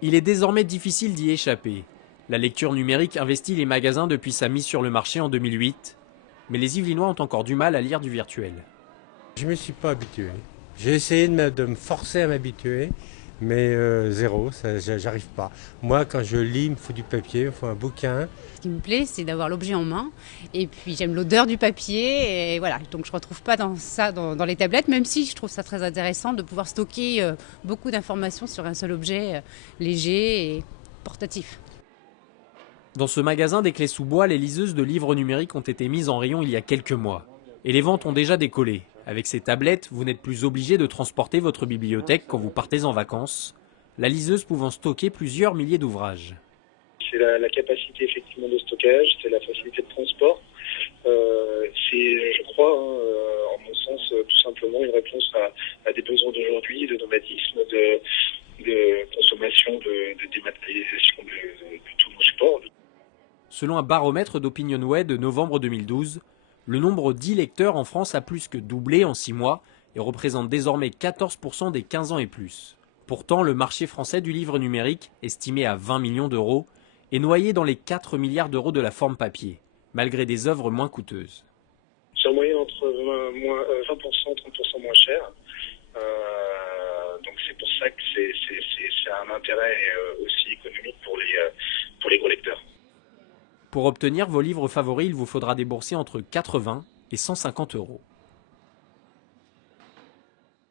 Il est désormais difficile d'y échapper. La lecture numérique investit les magasins depuis sa mise sur le marché en 2008, mais les Yvelinois ont encore du mal à lire du virtuel. Je ne me suis pas habitué. J'ai essayé de me forcer à m'habituer, mais zéro, j'arrive pas. Moi, quand je lis, il me faut du papier, il me faut un bouquin. Ce qui me plaît, c'est d'avoir l'objet en main. Et puis j'aime l'odeur du papier. Et voilà. Donc je ne retrouve pas dans ça dans les tablettes, même si je trouve ça très intéressant de pouvoir stocker beaucoup d'informations sur un seul objet léger et portatif. Dans ce magasin des Clés-sous-Bois, les liseuses de livres numériques ont été mises en rayon il y a quelques mois. Et les ventes ont déjà décollé. Avec ces tablettes, vous n'êtes plus obligé de transporter votre bibliothèque quand vous partez en vacances, la liseuse pouvant stocker plusieurs milliers d'ouvrages. C'est la capacité effectivement de stockage, c'est la facilité de transport. C'est, je crois, en mon sens, tout simplement une réponse à des besoins d'aujourd'hui, de nomadisme, de consommation, de dématérialisation de tous nos supports. Selon un baromètre d'OpinionWay de novembre 2012, le nombre d'e-lecteurs en France a plus que doublé en 6 mois et représente désormais 14% des 15 ans et plus. Pourtant, le marché français du livre numérique, estimé à 20 millions d'euros, est noyé dans les 4 milliards d'euros de la forme papier, malgré des œuvres moins coûteuses. C'est en moyenne entre 20% et 30% moins cher. Donc c'est pour ça que c'est un intérêt aussi économique pour les gros lecteurs. Pour obtenir vos livres favoris, il vous faudra débourser entre 80 et 150 euros.